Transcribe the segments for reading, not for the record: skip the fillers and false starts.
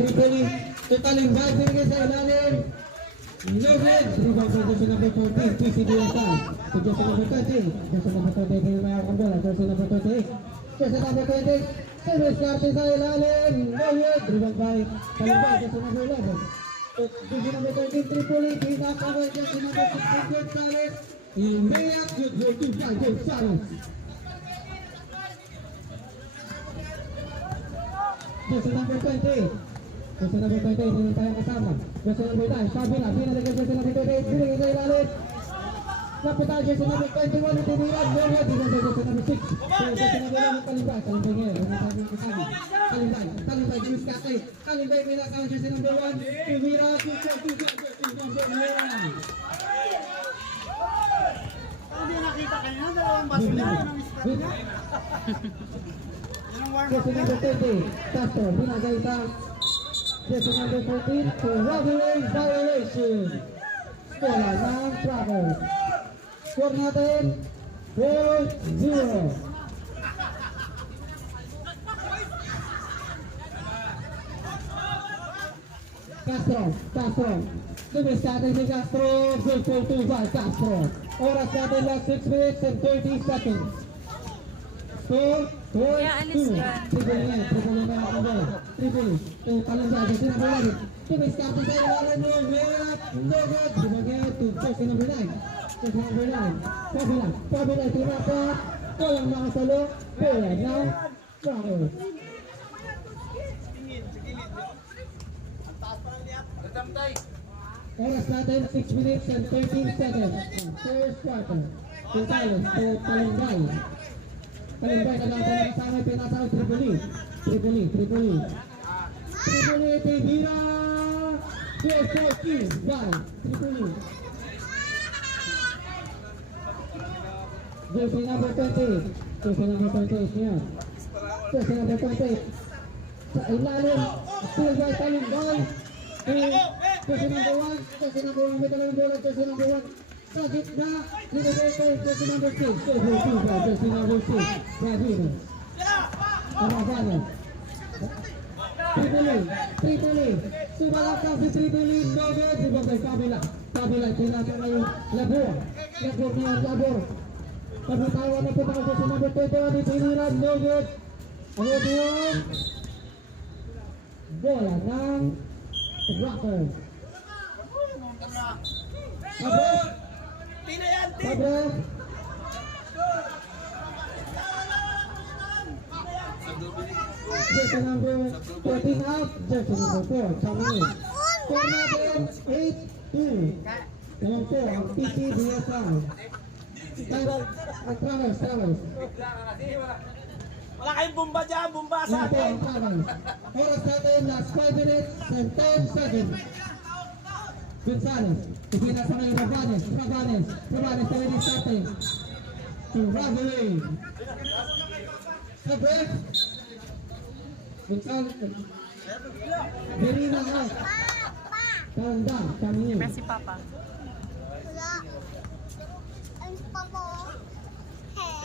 Tripoli, totaling ball binigay sa ilalim. Logan, rebound sa jersey number 14, PCDSI. Sa jersey number 20, jersey number 20, pinamayaw ang bola, jersey number 28. Jersey number 20, Silvers Carte sa ilalim. Logan, rebound by Talibay, jersey number 11. Jersey number 13, Tripoli, pinakawa, jersey number 16, Gonzales. Imeyak, good goal to by Gonzales. Jersey number 20. Jersey number 20, hindi tayong kasama. Jersey number 9, Sabina, pinalagay jersey number 28, binigay sa ilalim. Napunta jersey number 21, itinirad, Moria, binigay jersey number 6. Jersey number 1, Kalimbay, Kalimbay ngayon, hindi tayong kasama. Kalimbay, Julius Kate, Kalimbay, pinakaw jersey number 1, Tumira, jersey number 1. Hindi nakita kanina, dalawang baso na, nang-spread na. Jersey number 20, Castro, binagay sa jersey number 14, to Robbery violation. Bola ng Travel. Score natin, 4-0. Castro. Lumis natin si Castro, goal for 2 by Castro. Oras natin last 6 minutes and 30 seconds. Score, 4-2. Tripoli na ako ba? Tripoli. Kalanda, jersey number 11. Lumis natin sa ilalim mo, Merat, Logan. Dumagay to jersey number 9. Jersey number 9. Pabila, tinapat. Walang makasalo. Bola ng Travel. Oras natin 6 minutes and 13 seconds. First quarter. Gonzales to Kalimbay. Kalimbay na lang na kasama pinasa Tripoli. Tripoli, Tibira. 4-4 by Tripoli. Jersey number 20. Jersey number 28 niya. Jersey number 28. Sa ilalim. Still by Kalimbay. Jersey number 1. Jersey number 1. May talang bola. Jersey number 1. Sa gitna. Jersey number 6. Jersey number 6. Brazil. Amazano. Tripoli. Sumalakang si Tripoli. Logan. Sibagay Kabila. Tinatang ngayon. Labor ngayon. Pagkatawa na po tayo sa number 21. Itiniran. Logan. Ang yun. Bola ng Rocker. Sabra. Jersey number 14 out. Jersey number 4. Coming in. Score natin 8-2. Naman po ang PCDSI. Travels. Wala kayong bomba dyan, bomba sa Naman po atin. ang Travels. Oras natin last 5 minutes and 10 seconds. Gonzales. Ipinasa ngayon Rabanes. Already starting. To Robbery. Sa break. Gonzales. Verina out. Kalanda. Kami yun. Messi Papa. Wala. Ang papa.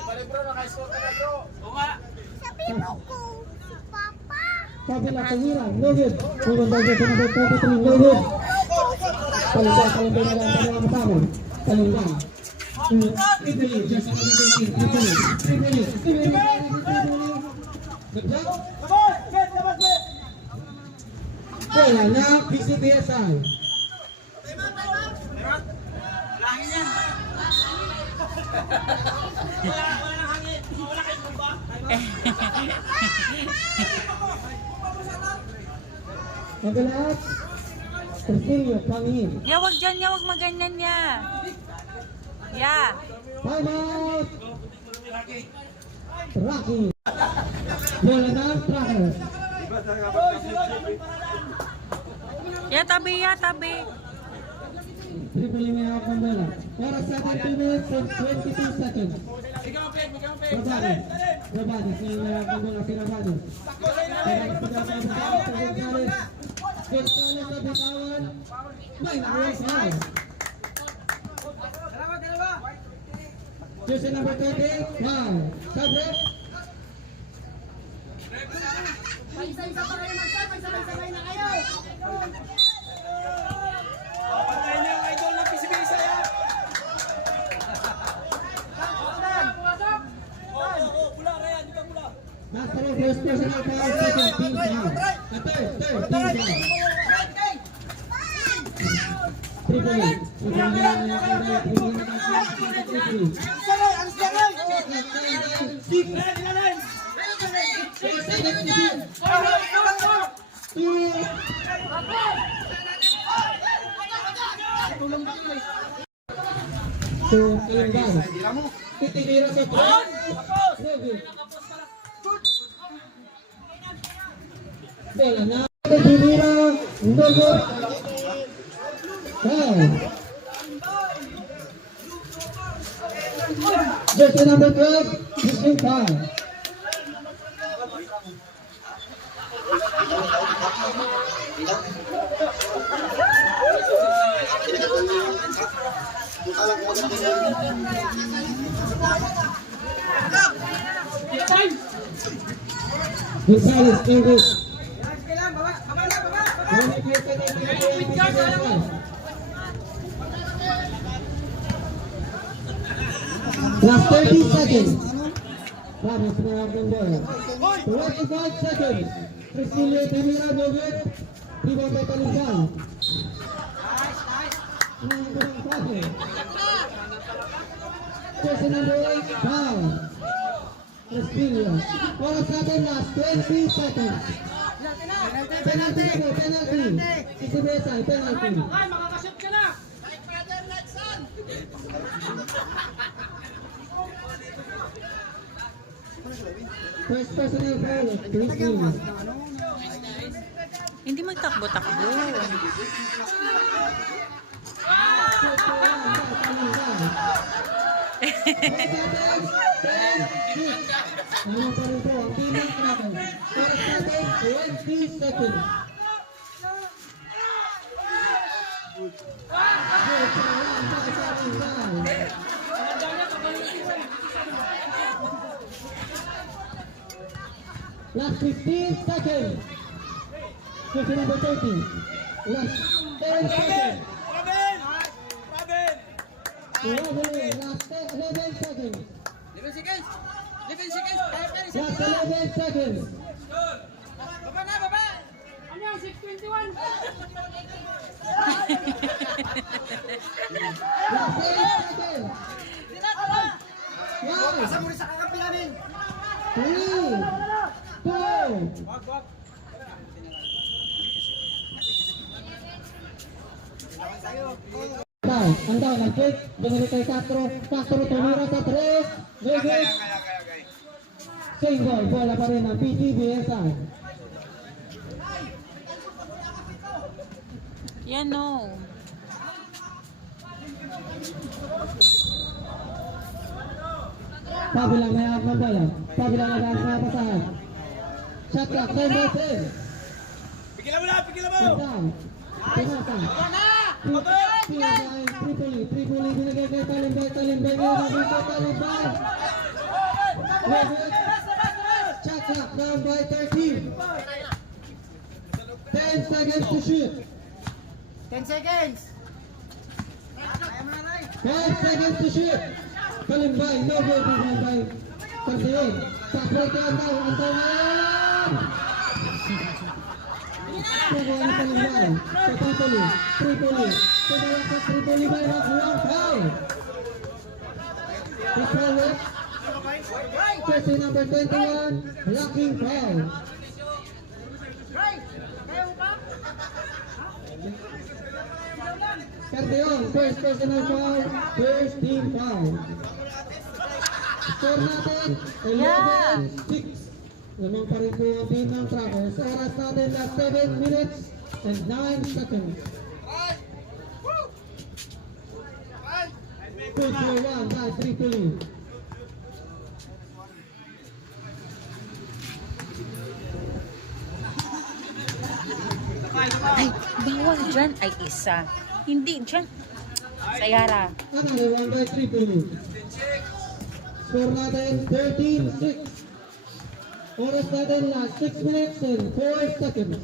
Bali bro, naka-score ka na bro. O nga. Sabi mo ko, papa. Kabila Kalira. No good. Pumunta dyan sa number 23. No good. Kalanda na lang ang kasama. Kalanda. Italy. Just number 18. Tripoli. Good job. Labas, get, labas, get. Bola na PCDSI. Langin yan. Wala nang hangin. Wala kayong bomba. Magalat. Castillo coming in. Ya, wag dyan ya, wag maganyan ya. Ya. Time out. Rocky. Bola na Travelers. Ya, tabi. Tripoli may hawak ng bola. Oras sa 2 minutes and 22 seconds. Rabanes. May hawak ng bola si Rabanes. Gonzales sa bitawan. May nakuha sa jersey number 28. Wow. Sabre. Isa-isa pa kayo mag-set, magsabay-sabay na kayo. Titinira sa front. Bola na. Titinira. No good. Jersey number 12, Christian Khan. Gonzalez, English. Last 30 seconds. Vamos, Marlon Boy. 25 seconds. Priscilla Timira Bogut. Iwan by Talingan. Person number 8, foul. Priscilla. Oras natin last 20 seconds. Penalty. Isibesay, penalty. Makakashoot ka na! First personal foul, Priscilla. Hindi magtakbo-takbo. Ano pa rin po, ang teammate natin. Oras natin, 20 seconds. Last 15 seconds. Question number 30. Last 10 seconds. Last 11 seconds. 11 seconds! 11 seconds! Last 11 seconds. Baba na, baba! Ano yan? 6:21! Last 8 seconds. Pasa 1, mo rin sa kakampi namin! 3, 2, Wag! ang down, nag-kick, binili kay Castro tumira sa 3, Vegas, single, bola pa rin ang PTBSI. Yan no. Pabilang may hawak ng bola, pabilang nag-hawak na pasahan. Shot clock, 10 by 10. Pigilan mo! And down, pinasa. Tripoli, binigay kay Talimbay, nabigay Talimbay. Shot clock, down by 13. 10 seconds to shoot. 10 seconds! 5 seconds to shoot. Talimbay, no good, Talimbay. Partiyon, Saprote ang down na yan. Pagawin ng Talimbay, sa Tripoli. Pagawin sa Tripoli by one foul. Israel, jersey number 21, blocking foul. Cardeon, first personal foul, first team foul. Score natin, 11-6. Lamang pa rin po ang team ng Trappers. Oras natin na 7 minutes and 9 seconds. Good for one by Tripoli. Ay, bawal dyan. Ay, isa. Hindi dyan. Sayara. Another one by Tripoli. Score natin 13-6. Oras natin last 6 minutes and 4 seconds.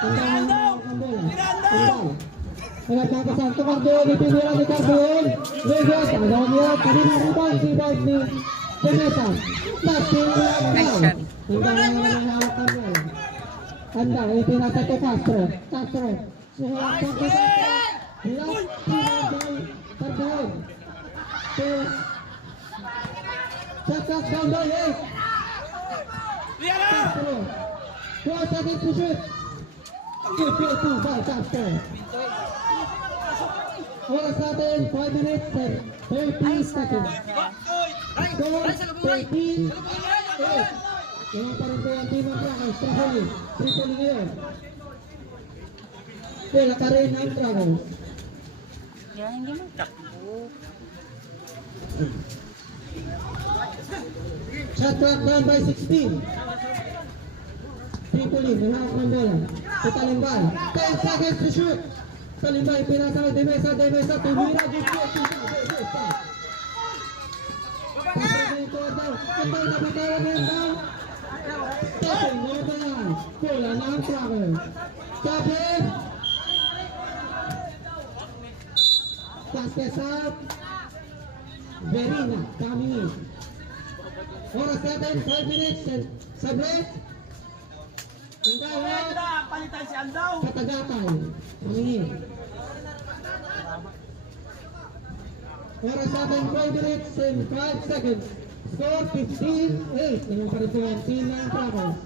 Tandaan ang bola. Tandaan. Nagpapasan to Cardeon, itinira ni Cardeon. Vegas, agaw niya, kanina rebound ni Vanessa. Last team lang. Nice shot. Tandaan ang hawak ng bola. Anda, ipinasa to Castro. Castro. Suharap to Castro. Hilang. Pinagay. Pagdahon. Two. Shot clock down by 8. Castro. 4 seconds to shoot. 2 by Castro. Oras natin, 5 minutes and 30 seconds. Score, 13, 8. Yung pa rin po ang team ng Dragons, Tripoli. Tripoli ngayon. Wala ka rin ang Dragons. Yan, hindi magtakbo. Shot clock down by 16. Tripoli, nahawak ng bola. Sa Talimbay. 10 seconds to shoot. Talimbay, pinasa ng Demesa. Tumira, gusto. Pasok yung corner. Kantay na bitawan ng down. Tapos, no ba? Bola ng Dragons. Tapos. Pass out. Verina, coming in. Oras natin, 5 minutes and sablet. Tingawat. Palitan si Andaw. Katagapay. Coming in. Oras natin, 5 minutes and 5 seconds. Score 15-8. Naman pa rin po ang team ng Dragons.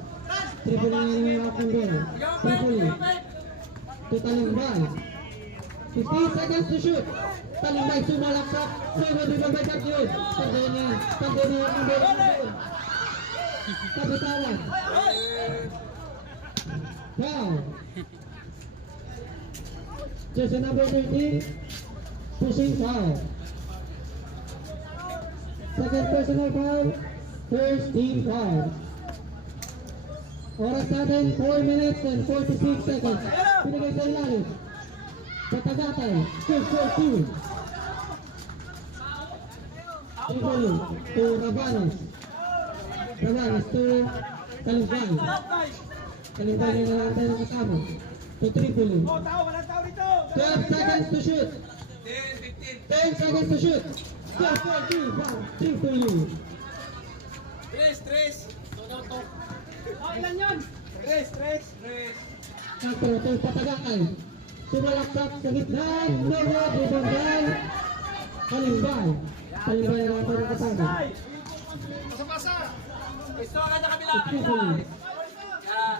Tripoli na naman yung akong bola. Tripoli. To Talimbay. 15 seconds to shoot. Talimbay sumalaksak. Sunod yung babagak yun. Pagdini ang bola. Kapitawan. Foul. Jersey number 13. Pushing foul. Second personal foul. First team foul. Oras natin 4 minutes and 46 seconds. Pinagay sa ilalim. Patagatay. 2-4-2. Tripoli to Rabanes. Rabanes to Talimbay. Talimbay na lang tayo ng kasama. To Tripoli. 12 seconds to shoot. 10 seconds to shoot. 4-4-2. Wow. Tripoli. Castro to Patagatay. Sumalaksak sa gitna. Norwood. Ribandal. Talimbay. Talimbay na lang tayo ng kasama. Tripoli.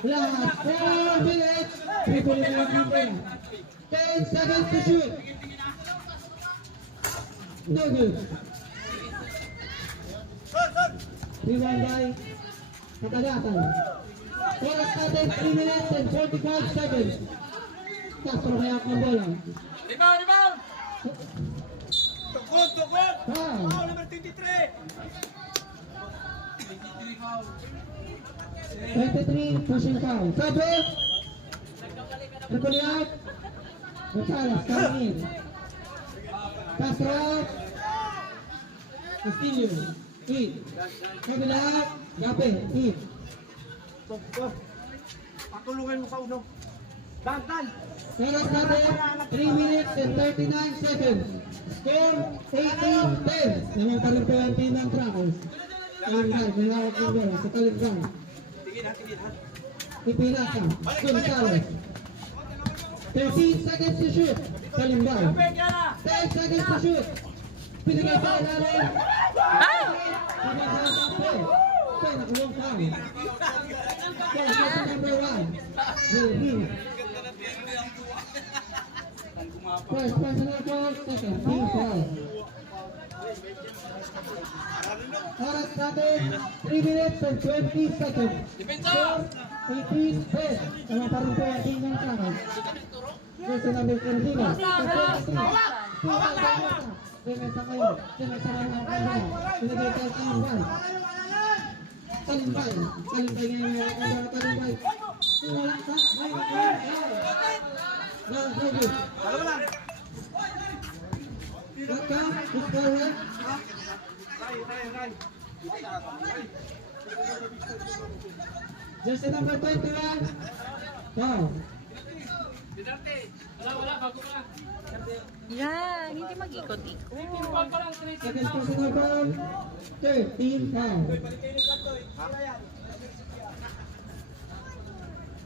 Last 4 minutes. Tripoli na lang tayo. 10 seconds to shoot. No good. Rebound by Patagatay. Oras natin 3 minutes and 45 seconds. Castro kaya ang bola. Rebound! Tukod! Foul. Foul number 23! 23 pushing foul. Sabi. Tripoli out. Gonzales coming in. Castro out. Castillo. In. Kabila. Gape. In. Patulungan mo sa uno. Dan! Oras natin 3 minutes and 39 seconds. Score 18-10. Naman pa rin po ang team ng Dragons. Talimbay. May hawak ng bola sa Talimbay. Ipinasa. Gonzales. 13 seconds to shoot. Talimbay. 10 seconds to shoot. Pinigay sa ilalim. Pinaghasan po. Nakulong foul. Question number 1. Verina. First personal foul. Second team foul. Oras natin 3 minutes and 20 seconds. Score 18-10. Naman pa rin po ang team ng Dragons. Jersey number 13. Demesa kayo. Demesa lang ang kanya. Pinagay tayo Talimbay. Talimbay ngayon yung kanya Talimbay. Wala ka. Good. Raka, is correct. Jersey number 21. Wow. Yan, hindi mag-ikot-ikot. Second personal foul. 13 foul.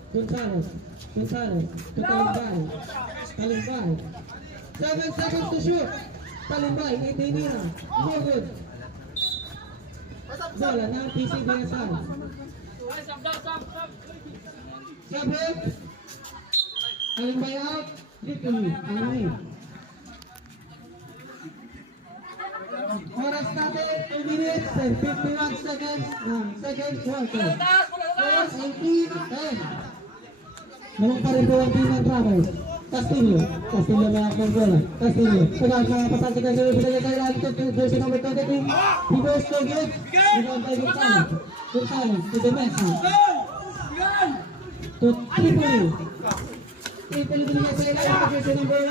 Gonzalez. Gonzalez. To Talimbay. Talimbay. 7 seconds to shoot. Talimbay. Itinira. No good. Bola ng PCBSI. Sabi. Talimbay out. Victory. Anay. Oras natin, 2 minutes and 51 seconds ng second quarter. Score 18-10. Naman pa rin po ang team ng Travers. Castillo. Castillo na ang bola. Castillo. Pagkakapasan si Castillo. Pinagay tayo lang ito. Jersey number 22. He goes to good. Rebound by Gonzalez. Gonzalez to the next one. To Tripoli. Tripoli binigay sa ilang. Jersey number 1.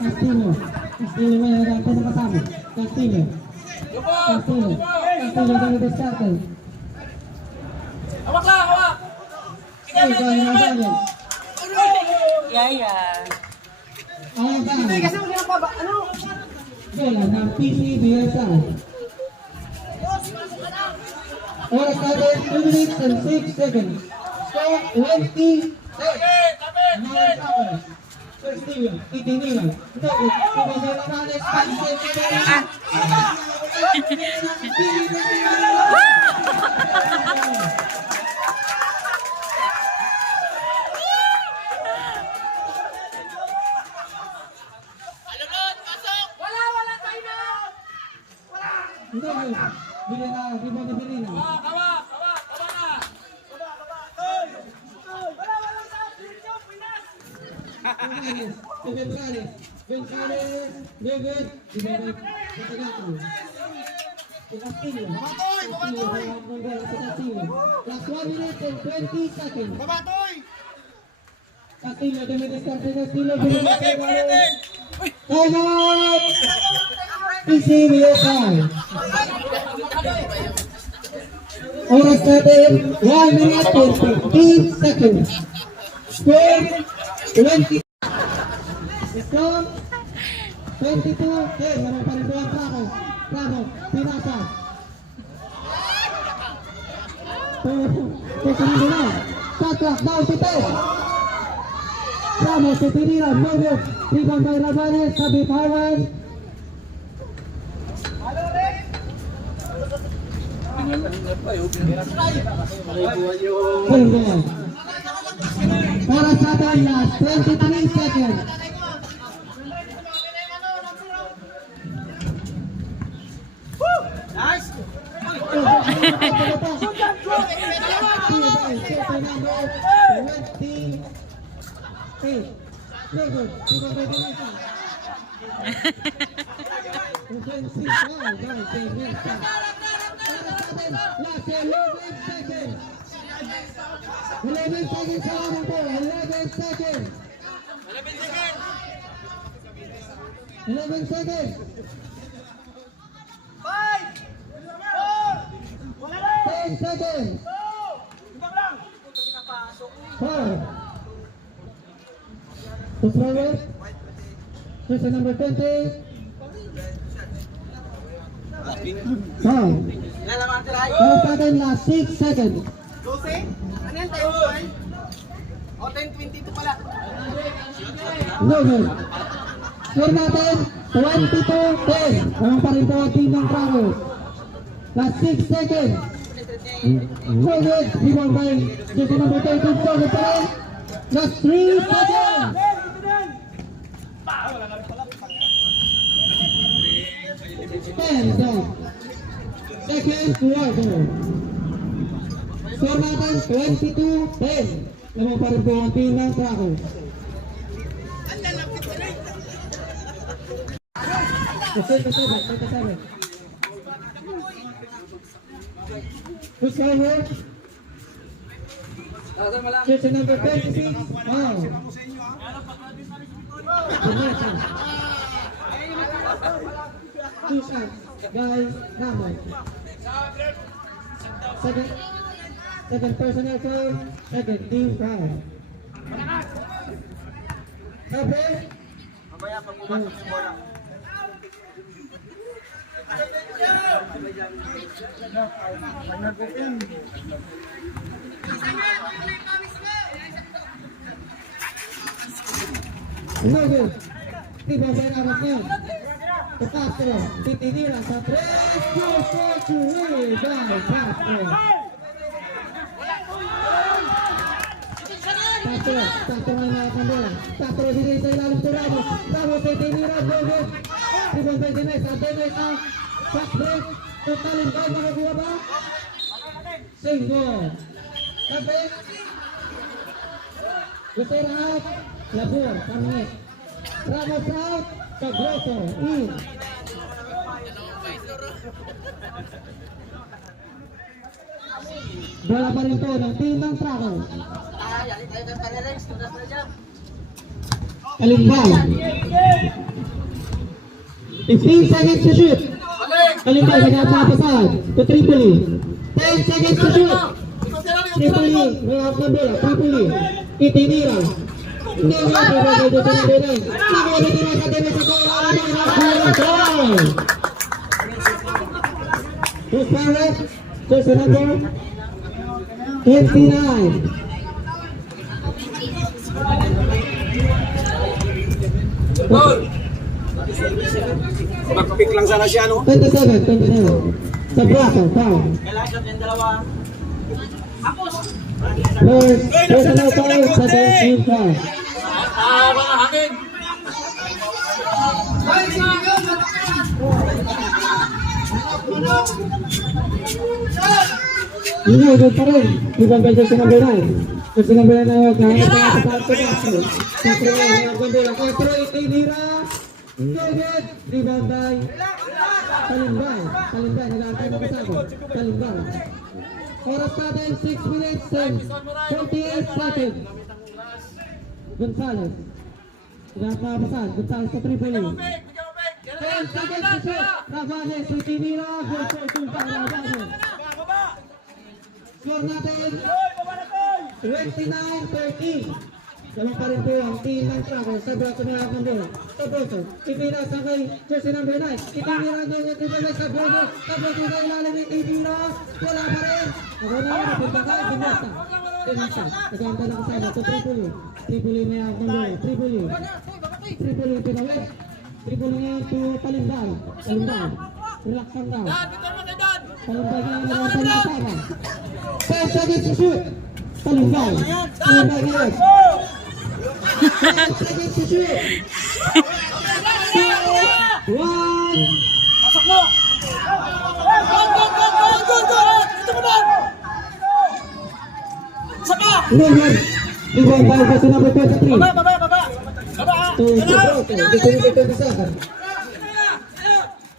Castillo. Castillo may nagante na kasama. Castillo. Castillo. Castillo dami diskarte. Hawak lang, hawak! Yaya. Hindi kasi mo ginapaba. Ano? Bola ng PCBSI. Oras natin 2 minutes and 6 seconds. Score 20. Castillo, itinira. Wala tayo na! Bili na, bili na. Hawak na! Gonzalez, Gonzalez, good. Gonzalez, Castillo. Last 1 minute and 20 seconds. Babatoy! Castillo, dumidiskarte Castillo. Time out! PCBSI. Oras natin, 1 minute and 15 seconds. Score 20. Score 22. Okay, naman pa rin po ang Bravo. Bravo, pinasa. Susunod na. Shot clock down to 10. Bravo, si Pinira, no good. Rebound by Rabanes, Sabit Harman. Bingo. Para sa atin, last 23 seconds. Nice! Last 11 seconds. 11 seconds sa akin po. 11 seconds. 11 seconds. 10 seconds. 4. To throw it. Person number 20. 5. Para sa atin, last 6 seconds. 12? Ano yan tayo? O, 10-22 pala. No good. Score natin, 22-10. Naman pa rin po ang team ng Travers. Last 6 seconds. No good. Rebound by jersey number 32. So good pa rin. Last 3 seconds. 10 down. Second quarter. Score natin, 22-10. Naman pa rin po ang team ng Travers. Who's over? Jersey number 26. Wow. Two shots. Guys, Ramon. Second personal foul. Second team foul. Sabi? No good. Rebound by Rafael. To Castro. Titiniran sa 3. Good to win by Castro. Castro may nakakambela. Castro bigay sa ilalim to Ramos. Ramos titiniran. No good. Rebound by Dines. Dines ang fast break. Totalin ba? Makakuha ba? Single. Sabi. Gutera out. Labur. Pangit. Ramos out. Pagroso. In. Bola pa rin to ng team ng Travel. Kalimbal. 15 seconds to shoot. Kalimbal nagpapasad to Tripoli. 10 seconds to shoot. Tripoli, may out na bola. Tripoli. Itinira. Hindi nga, pero dito na din. Nakalitin sa team sa goal. Who's forward? Jersey number 29. Mag-pick lang sana siya, no? 27. Sa braso, foul. Kailangan yung dalawa. First, personal foul sa team foul. Mga hangin. Ini good pa rin. Ibang beses sa number 9. Jersey number 9 na yun. Nakakita sa part to Castro. Castro na yun. Gandula. Castro itinira. No good. Rebound by Kalimbal. Kalimbal. Nag-aantay na kasama. Kalimbal. Oras natin 6 minutes and 48 seconds. Gonzales. Nakapasan. Gonzales sa Tripoli. 10 seconds to shoot. Rabanes. Itinira. Good for 2 para Rabanes. Score natin 29-13. Dalawang pa rin po ang team ng Travel sa braso na ng bola. Sa braso, itira sa kay jersey number 9. Itira ng itira sa braso. Sa braso na ilalim ng itira. Wala pa rin. Ako na yun, pinta ka, pinasa. Pinasa. Nagkanta na kasama sa Tripoli. Tripoli may ang bola. Tripoli. Tripoli pinawit. Tripoli ngayon to Kalimbal. Kalimbal. Relax lang daw. Kalimbal ngayon na mga panasama. 10 seconds to shoot. Kalimbal. Kalimbal ngayon. 10 seconds to shoot. 2, 1. Pasok mo! Saka! Rebound. Rebound by jersey number 23. Baba! To Jersey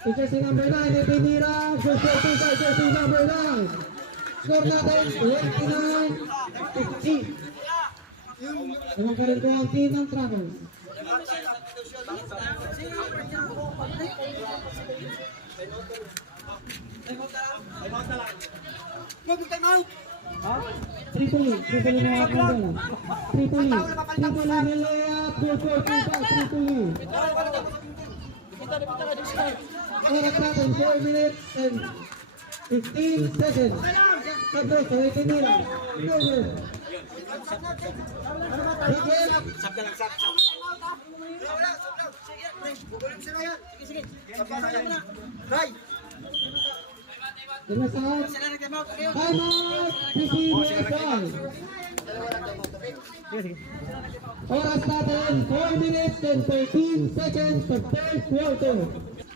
jersey number 9, itinira. Jersey number 9. Score natin, 29-15. Naman pa rin po ang team ng Travel. Mag-time out! Tripoli na ako ng bola. Tripoli may layup. Go for 2-5, Tripoli. Oras natin, 4 minutes and 15 seconds. Sabroso, itinira. No good. Raquel. Sab ka lang, sab. Sige. Sab ka lang. Try! Dimasahan. Sila nag-time out. Time out. Receiver foul. Oras natin, 4 minutes and 13 seconds sa third quarter.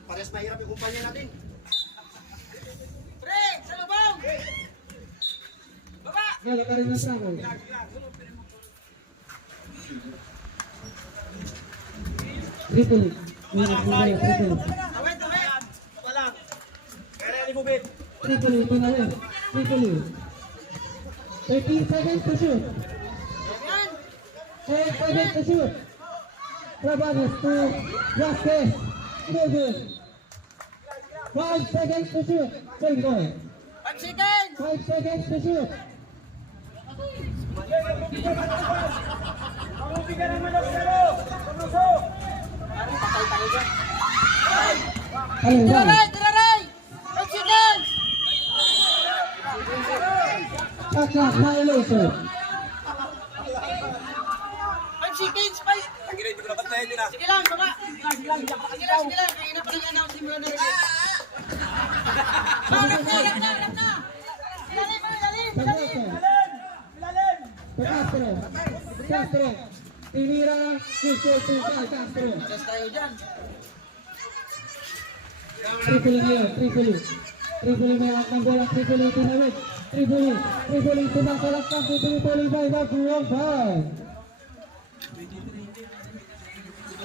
Pares mahirap yung kumpanya natin. Pre! Sa labaw! Baba! Wala ka rin ng Travel. Tripoli. Tripoli. Awet! Wala. Kaya ni Bubit. Tripoli, pinawin. Tripoli. 13 seconds to shoot. 8 seconds to shoot. Rabanes to Vasquez. No good. 5 seconds to shoot. Single. 5 seconds! 5 seconds to shoot. Kalimbal. Tiraray! Shot clock violation. 5 seconds, 5. Sige lang, baba. Sige lang. Kaya na announce mo na rin. Harap na. Ilalim. Castro. Tinira. Castro. Just tayo dyan. Tripoli ngayon. Tripoli may hawak ng bola. Tripoli tinawid. Tripoli sumasalak ng Tripoli by Wrong foul.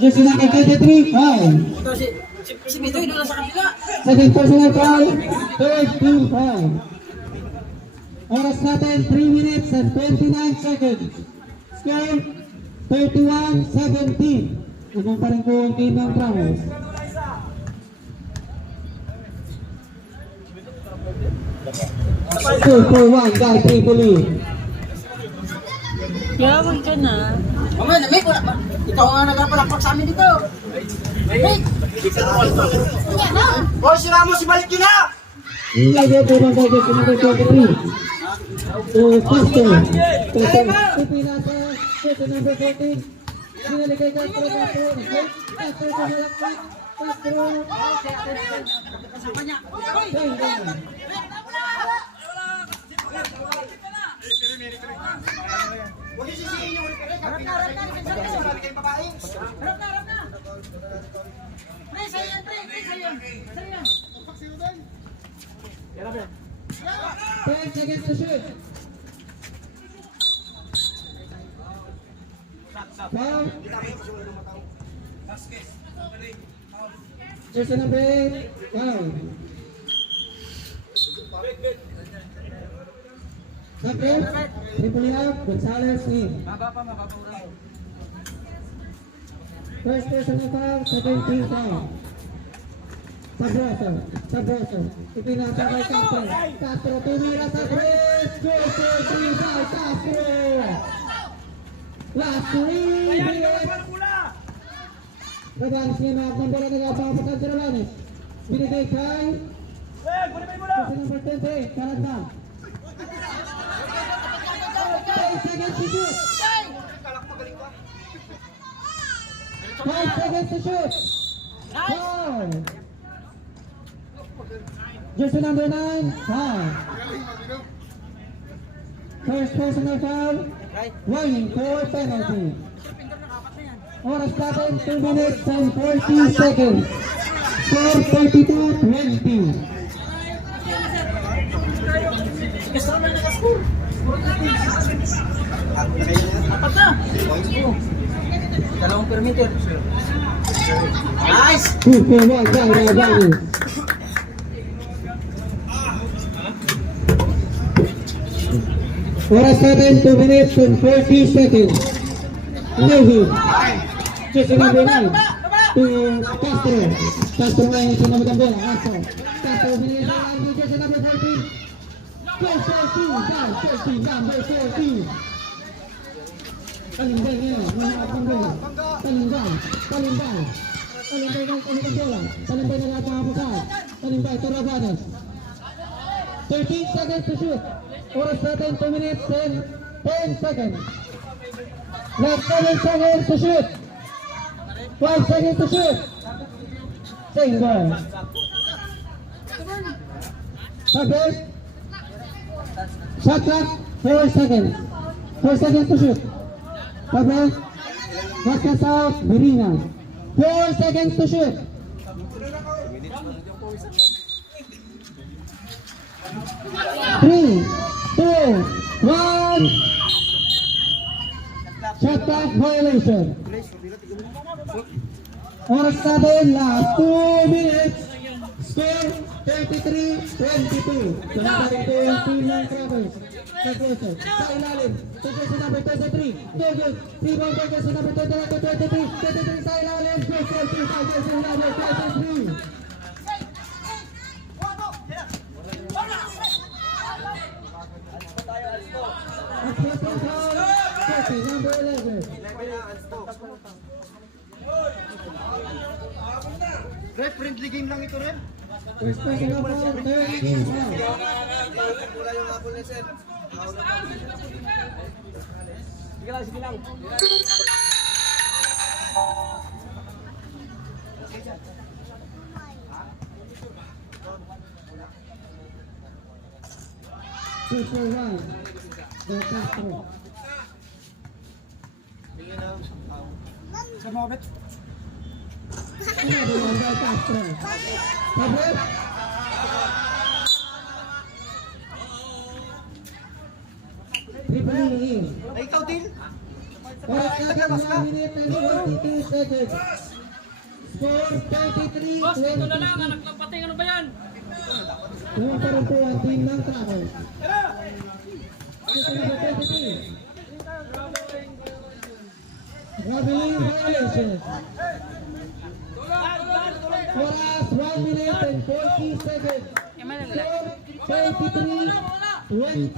Jersey number 23, foul. Ito si Bitoy doon sa kabila. Second personal foul, third team foul. Oras natin, 3 minutes and 29 seconds. Score, 31-17. Nagong pa rin po ang team ng Browns. Two for one, by Tripoli. Yawag ka na. Mamaya na, may wala pa. Ikaw nga nagpalakpak sa amin dito. Hey! Boy, si Ramos, ibalik yun na! Lagay po ng Vegas sa number 23. To Castro. Pipinasa sa number 14. Sinaligay Castro. Castro pumalakpak. Castro. Huwag yung sisihin yung harap na. Sabi kayong babae. Harap na. Pre, sa'yo yan, pre. Sa'yo yan. 10 seconds to shoot. Foul. Jersey number 8. Foul. Sakit. Tripoli up. Gonzalez in. First personal foul. Second team foul. Sabroso. Ipinasa kay Castro. Castro tumira sa press. Goal for 3 by Castro. Last 3 minutes. Rabanes niya mga ng bola nagpapasag sa Rabanes. Binigay kay kasi number 28, Karanda. 5 seconds to shoot. 5 seconds to shoot. Foul. Jersey number 9, foul. First personal foul. Warning for penalty. Oras natin, 2 minutes and 40 seconds. Score 32-20. Apat na. Dalawang perimeter. Nice! 2 for 1 by Rabanes. Oras natin, 2 minutes and 40 seconds. Navy. Jersey number 9 to Castro. Castro ngayon sinamot ang bola. Castro binigay sa line. Jersey number 14. Jersey number 14. Talimbay ngayon. Mahirap ang bola. Talimbay na lahat ng kapasal. Talimbay to Rabanes. 13 seconds to shoot. Oras natin 2 minutes and 10 seconds. Last 7 seconds to shoot. 5 seconds to shoot. Single. Sabes. Shot clock. 4 seconds. 4 seconds to shoot. Sabes. Vasquez out. Birina. 4 seconds to shoot. 3, 2, 1. Shot clock violation. Oras natin, last 2 minutes. Score 33-22. Sinabarin ko yung team ng Travers. Sa ilalim. Sa number 23. Good. Rebound by sa number 23. 23 sa ilalim. Good for 2 sa number 23. Number 11. Ref, friendly game lang ito, Ref. First personal foul, third team foul. Pula yung habol ni Seth. 2 for 1. Del Castro. Another one, Del Castro. Pablo. Triple in. Ay, ikaw din. Oras natin 1 minute and 22 seconds. Score 33-20. Boss, dito na lang, anak ng pating, ano ba yan? Tuwang pa rin po ang team ng Travel. Ito na ba 23? Traveling violation. Oras 1 minute and 40 seconds. Yung malalaki. Score 23-26. Tuwang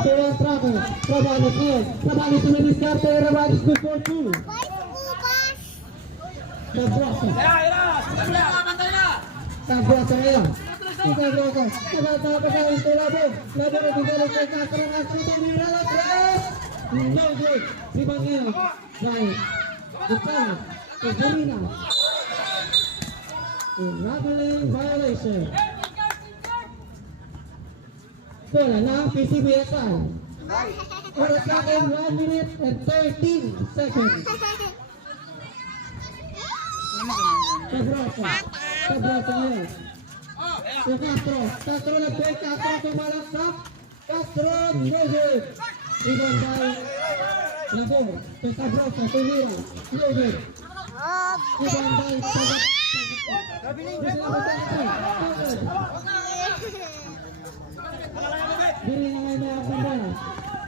po ang Travel. Trabalis ngayon. Trabalis na diskarte. Trabalis good for 2. Tabrasa. Tabrasa ngayon. Tabrasa. Tabrasa ito labog. Labog na bigay kay Castro. Castro tumira na tres. No good. Rebound ngayon. Right. Gustavo. Kazurina. Traveling violation. Bola ng PCBSI. Oras natin 1 minute and 13 seconds. Tabrasa. Tabrasa ngayon. Si Castro. Castro nag-break. Castro tumalaksak. Castro no good. Rebound by Labor. Si Tabrasa tumira. No good. Rebound by Tabrasa. Diri na ngayon na ang bola.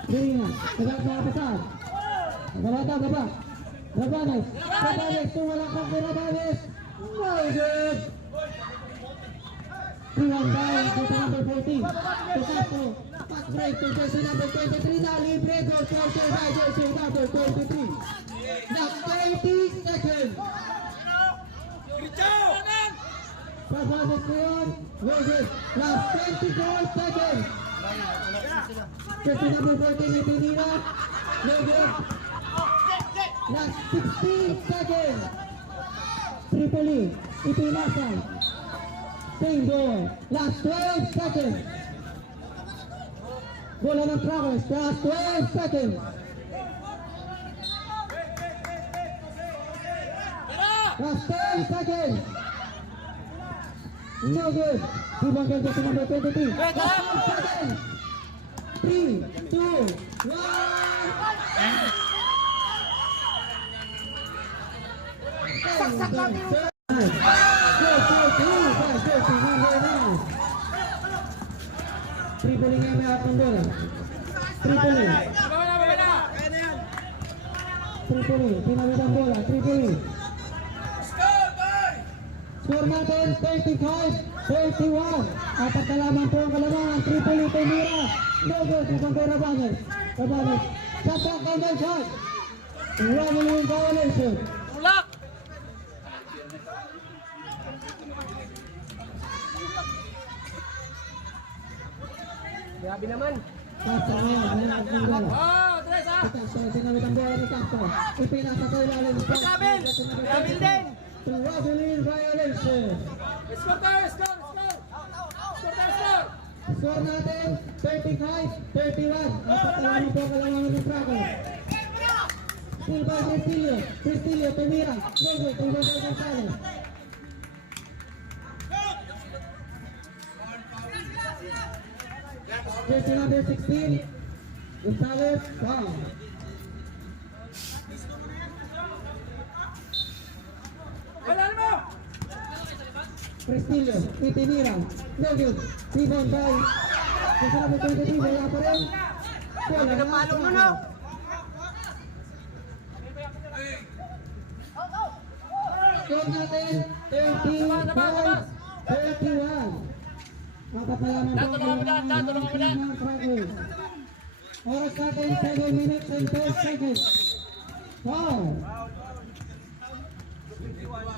Diri na. Tagal sa pasar. Gabata, gaba. Rabanes. Rabanes. Tumalaksak si Rabanes. No good. Rebound by jersey number 14. Si Castro. Pass break to jersey number 23 na libre. Goal capture by jersey number 23. Last 30 seconds. Rabanes ngayon. No good. Last 24 seconds. Jersey number 14 itinira. No good. Last 16 seconds. Tripoli. Ipinasan. Same goal. Last 12 seconds. Bola ng Travers. Last 12 seconds. Last 10 seconds. No good. Rebound by jersey number 23. 10 seconds. 3, 2, 1. Tripoli nga may atong bola. Tripoli. Tripoli. Tinawid ang bola. Tripoli. Score natin 35-31. Apat na lamang po ang kalamangan. Tripoli tumira. No good. Ibang kay Rabanes. Rabanes. Shot clock on the shot. Traveling violation. Tulak! Grabe naman. Castro ngayon. Ngayon ang bola. Oh, tres ha! So, tinawid ang bola ni Castro. Ipinasa sa ilalim. Grabe din! Traveling violation. Score tayo! Score! Score! Score tayo! Score! Score natin 35-31. Apat na lamang po ang kalamangan ng Travel. Still by Cristillo. Cristillo tumira. No good. Ibang kay Gonzales. Jersey number 16. Gonzales. Wow. Wala mo! Cristillo. Itinira. No good. Rebound by Jersey number 23. Wala pa rin. Bola ng Travel. Score natin 35-31. Makapalaman po ang kalamangan ng Travel. Oras natin 7 minutes and 12 seconds. Wow!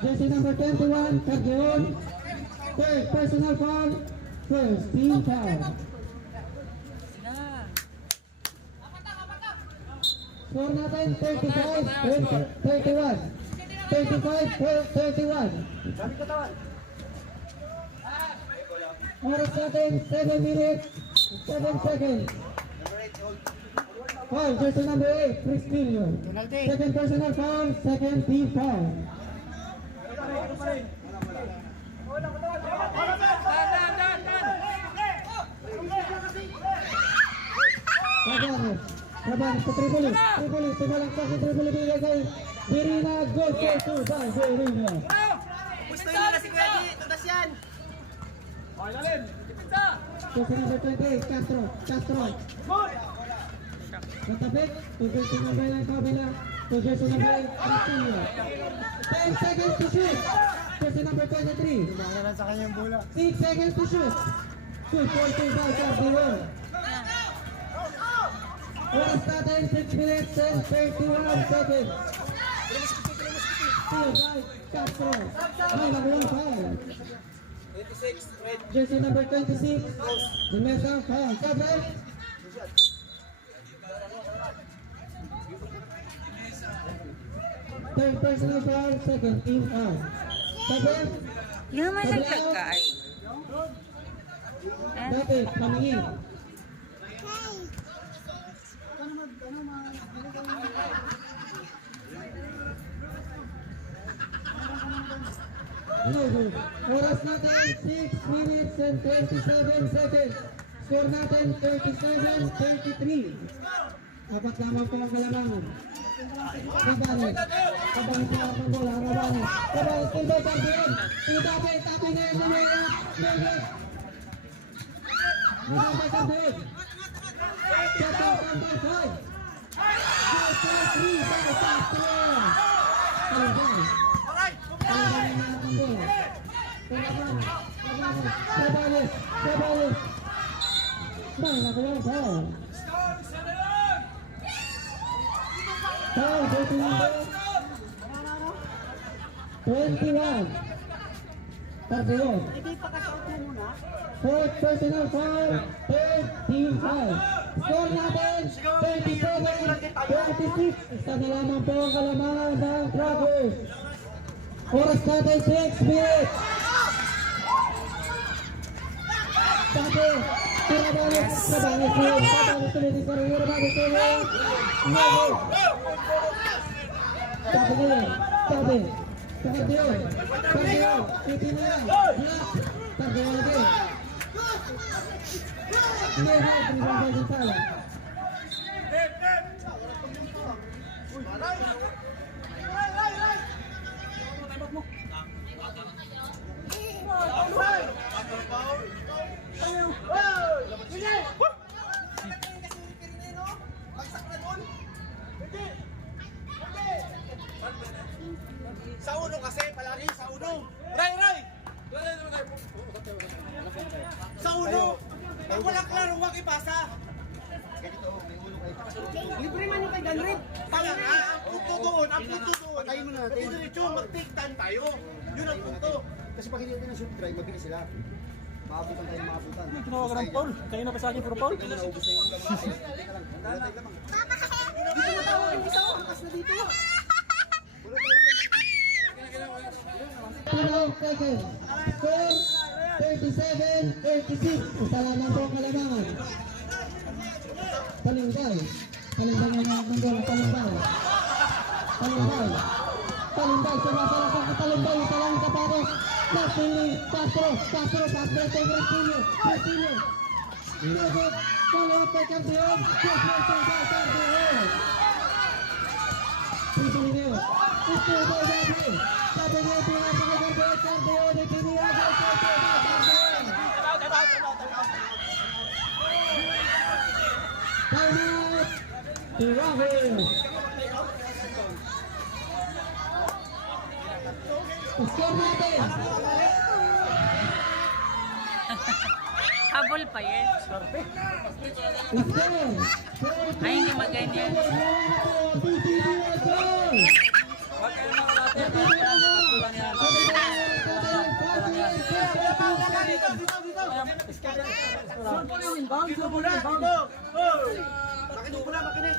Jersey number 21, Cardeon. Third personal foul. First team foul. Score natin 35-31. 35-31. Oras natin 7 minutes 7 seconds. Foul, jersey number 8, Priscilio. Second personal foul, second team foul. Laban sa Tripoli, tumalagpas sa Tripoli bigay kay Virina, goal for 2 by Virina. Gusto nyo na si Kuya G. Tutas yan. Okay, lalim. Pizza. Jersey number 28, Castro. Natapit, to jersey number 9, Fabila. To jersey number 8, Priscilio. 10 seconds to shoot. Jersey number 23. 6 seconds to shoot. Shoot for 2 by Castro. Oras natin 6 minutes and 31 seconds. Steal by Castro. May nagawang foul. 26, red. Jersey number 26. Dimesa foul. Cover. Third personal foul, second team foul. Cover. Yaman lang kagay. Dati, kamingin. Oras natin 6 minutes and 27 seconds. Score natin 37-33. Apat lamang po ang kalamangan. Kabanes. Kabanes na ang bola. Kabanes. Kabanes. Tilbay kampiyon. Tilbay. Tapi ngayon na may Tilbay. Tilbay kampiyon. Chatang number 5. Goal for 3 by Castro. Tilbay. Cabales. May nagawang foul. Foul, jersey number 21. Cardeon. Fourth personal foul, third team foul. Score natin 37-26. Isa na lamang po ang kalamangan ng Trappers. Oras natin 6 minutes. Sabi, Tirabalit, Sabalit yun. Sabalit tuloy ni Sarili, Sabalit tuloy. Sabi nila, sabi. Cardeon, Titinian, Black, Cardeon again. Hindi, Trinidad Gonzalo. Sa uno kasi, palagi sa uno. Ray! Sa uno! Pag walang klarong wag ipasa. Libre man yung kay Ganrip. Kaya nga, ang punto doon. Patayin mo na natin. Diretso, mag-take time tayo. Yun ang punto. Kasi pag hindi natin na shoot try, mabilis sila. Maabutan tayo maabutan. Tinawa ka ng Paul. Kayo na pa sa akin puro Paul. Ito na naubos na yung lamang. Teka lang. Wala tayong lamang. Dito na tawag yung isa. Lakas na dito. Wala tayong lamang. 12 seconds. Score 37-36. Isa lamang po ang kalamangan. Talingbay. Talingbay na ng bola. Talingbay. Sumasalapan sa Talingbay. Isa lang kapatos. Castro. Castro. Priscilio. Lugot. Follow-up kay Cardeon. Cardeon. Priscilio. Still by Davi. Sabi niya, pinapakaganda kay Cardeon. Itiniyagay kay Cardeon. Time out. Tirahil. Score natin. Habol pa yan. Score. Ay, hindi maganyan. Makinig.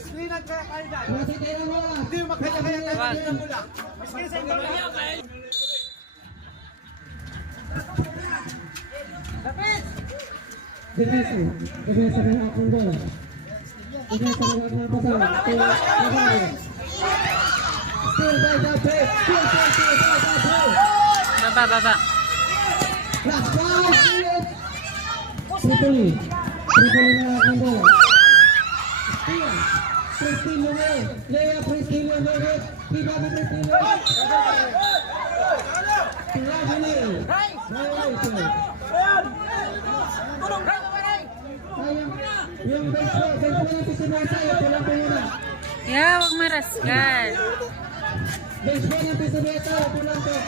Screenan kaya kayo dyan. Masitay na bola. Hindi mo makaya-kaya tayo ng bola. Screen sa inyo. Lapit! Defensa ng akong bola. Defensa ng akong bola. Still by the play. Still by the play. Baba. Last 5 minutes. Tripoli na akong bola. Still. Priscilio May. Lea Priscilio May. Ibaba Priscilio. Tirabili. Violation. Yung bench mo natin sinasayo, pulang po muna. Yeah, wag marasgal. Bench mo natin sinasayo, pulang po.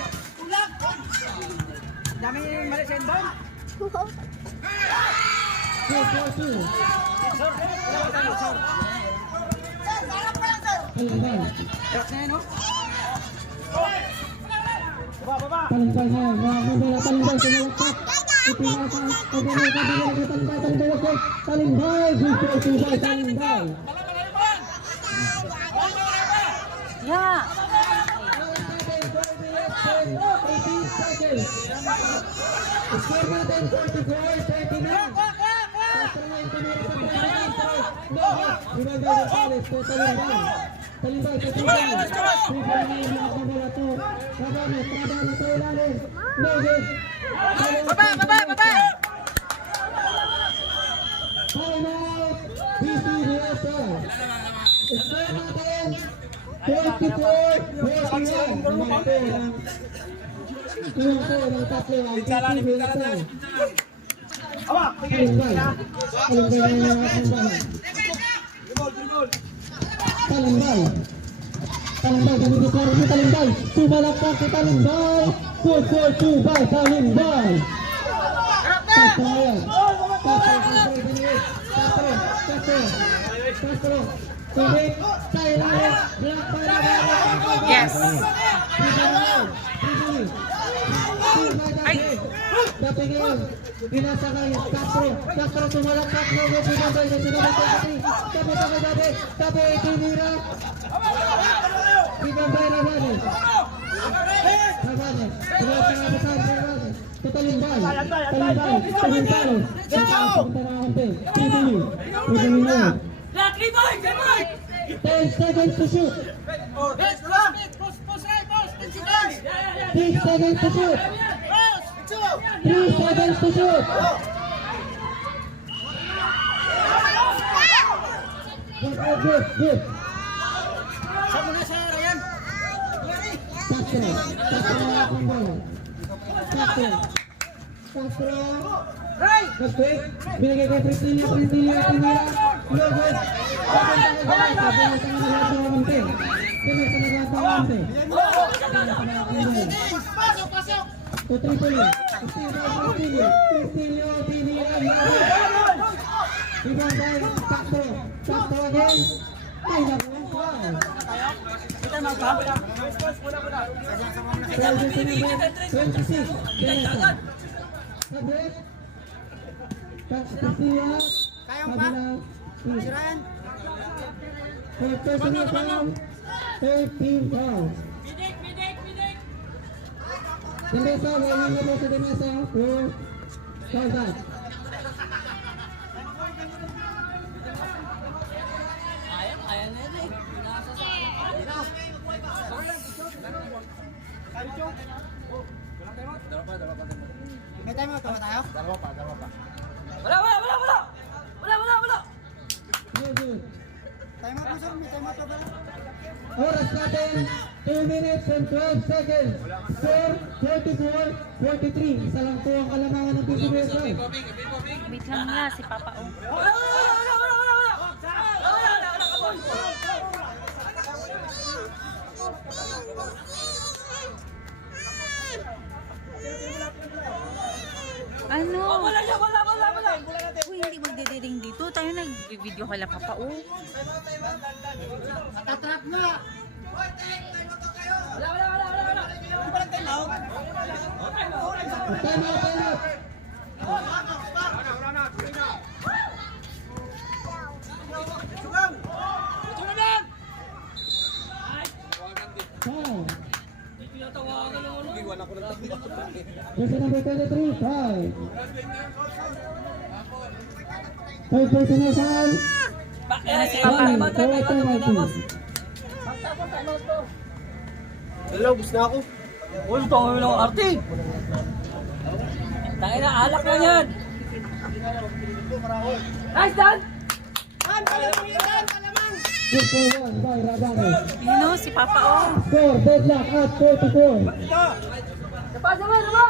Dami mali sa inbound. 2-4-2. Talambay. Cross na yan, no? Talambay na. Mga talambay, sumalakpak. Itinataas. Talambay. Good play to by Talambay. Yeah. 18 seconds. Score natin 44-39. Baba. Talambay, dumideklara si Talambay. Sumalakpak si Talambay. 4-4-2 by Talambay. Castro. Tubig. Kailangan. Black para. Yes. Ay. Napigil. Binasakay. Castro sumalakpak. Tapi tinira. Ibabay na Rabanes. Talambay. Kibay! 10 seconds to shoot. Push right. 3 seconds to shoot. 3 seconds to shoot. Good. Saan mo na sa Ryan? Castro na akong bola. Castro. Right! Nag-quick. Binigay kay Priscilla. Tinira. No good. Pasok! To Tripoli. Priscilio. Tinira. Rebound by Castro again. Ay, naku. Wow. Kita mo ba? 26. Sabit. Priscilla. Kaya mo ba? Si Ryan? Personal foul. 13 fouls. Demesa, wala na po si Demesa. Foul back. May time out ba tayo? Wala! Good. Time out mo sir, may time out ba? Oras natin, 2 minutes and 12 seconds. Score, 34-43. Isa lang po ang kalamangan ng PCBSI. Wait lang nga, si Papa O. Ano? Wala! Uy, hindi magdidiring dito. Tayo nag-video kala Papa O. Matatrap na! Time out. Jersey number 23, foul. Third personal foul. Si Papa. Hello, gusto na ako. Uy, ito ang mga arte. Tangin na, alak lang yan. Nice, Dan! Good for one by Rabanes. Yun o, si Papa oh. Score, deadlock at 44. Napasa mo, ano?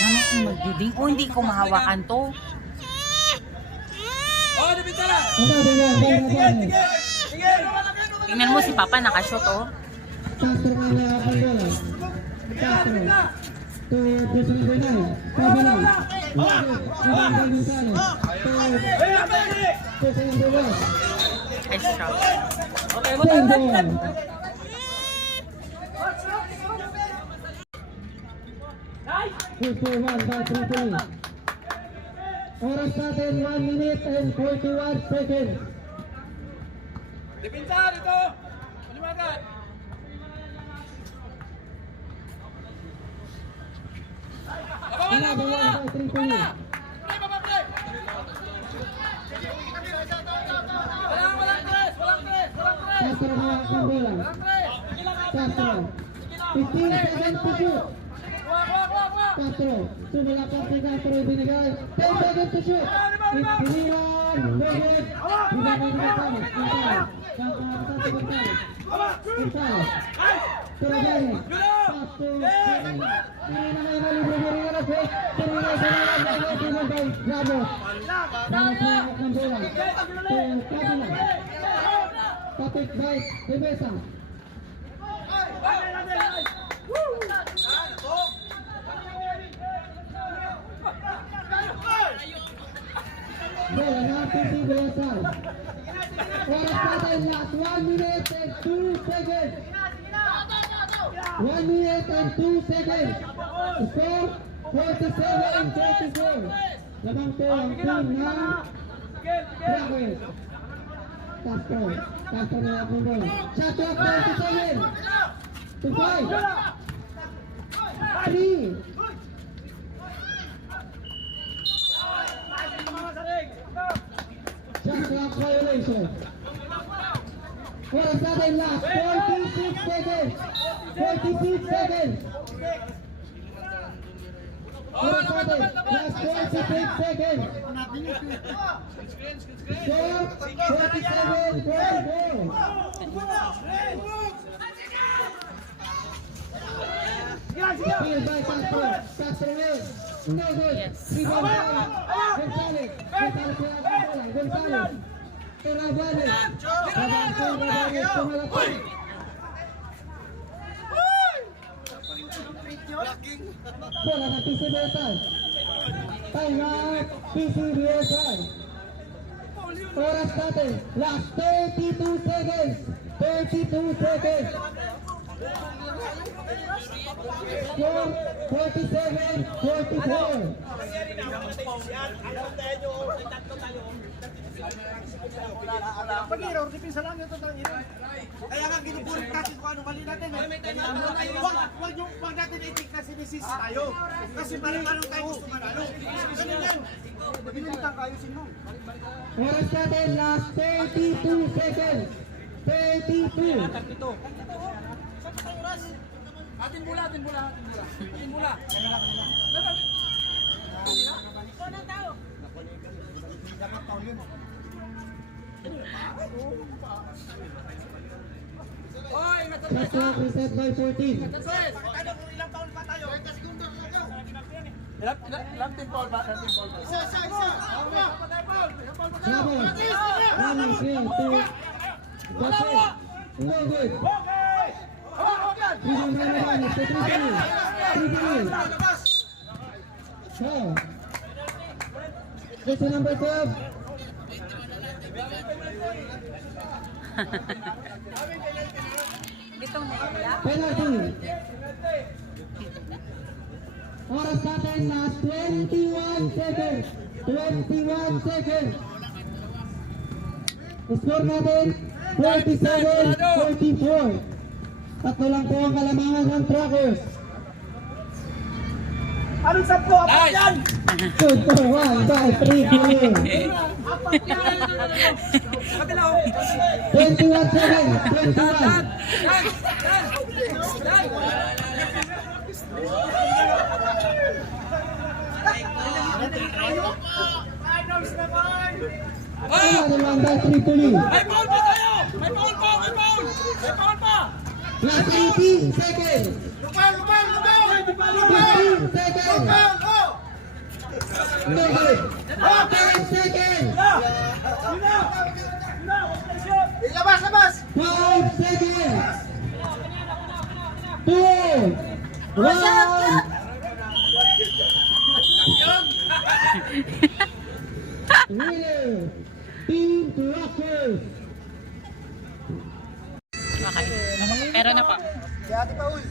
Ano kung magdiding? O, hindi ko mahawakan to. Oh, nabintala! Another one by Rabanes. Tingnan mo si Papa, nakashot oh. Castro may nakakang bola. Castro. To Jersey number 9. Kabalang. Rebound by Gonzalez. To Jersey number 1. Nice shot. Okay, mo Same tayo. ball. Good for one by Tripoli. Oras natin 1 minute and 41 seconds. Dipinsa, dito! Palimagan! Another one by Tripoli. Walang tres! Walang tres! Walang tres! Castro may nakakang bola. Walang tres! Castro. 15 seconds to shoot. Wag! Castro. Sumula pa si Castro ibinigay. 10 seconds to shoot. Pinilan. Good. Ibigay ni Gonzalez. Gonzalez. Gonzalez. Gonzalez. Turabanes. Castro. Pinina may nalibre na rin. Pinina by Ramos. Ramos may nakakang bola. To Kabila. Topic by Debesa. Bola na PC Villasal. Oras natin last 1 minute and 2 seconds. 1 minute and 2 seconds. Score 47-34. Lamang po ang team ng Dragons. Castro. Castro na akong bola. Shot clock 30 seconds. To 5. 3. Shot clock violation. Oras natin last 46 seconds. 46 seconds. Oras natin last 46 seconds. Score 47-44. Steal by Castro. Castro wins. No good. Yes. Rebound by Gonzalez. Gonzalez na ang bola. Gonzalez. Rabanes. Rabanes. Tumalapit. Bola ng PC Villasal. Time out. PC Villasal. Oras natin. Last 32 seconds. 32 seconds. Score 47-44. Pag-iraw, dipinsa lang yung totoo yun. Kaya nga ginubulit natin kung ano mali natin. Huwag natin i-take kasi misis tayo. Kasi parang tayo gusto manalo. Ganun yan. Binilitan kayo sino. Oras natin last 32 seconds. 32. Atin bola! Atin bola! Oy, Shot clock reset by 14. Ilang taon pa tayo? Ilang team ball ba? Isa. Ramos. Ramos here to Jose. No good. Rebound by Rabanes to Tripoli. Foul. Jersey number 12. Ditong naila. Penalty. Oras natin last 21 seconds. 21 seconds. Score natin 47-44. Tatlo lang po ang kalamangan ng Trackers. Anong sakto? Apat yan! Good for 1, 5, 3, 2. 21 seconds. 21. Finals naman! Wala naman by Tripoli. May foul pa tayo! May foul pa! May foul! May foul pa! Last 18 seconds. Lupaw! Lupaw! Lupaw! 15 seconds. Lupaw! Oh! 10 seconds. Ilabas! Labas! 5 seconds. 2, 1. Winner, Team Trackers. Okay. Meron na po. Si Ate Paul.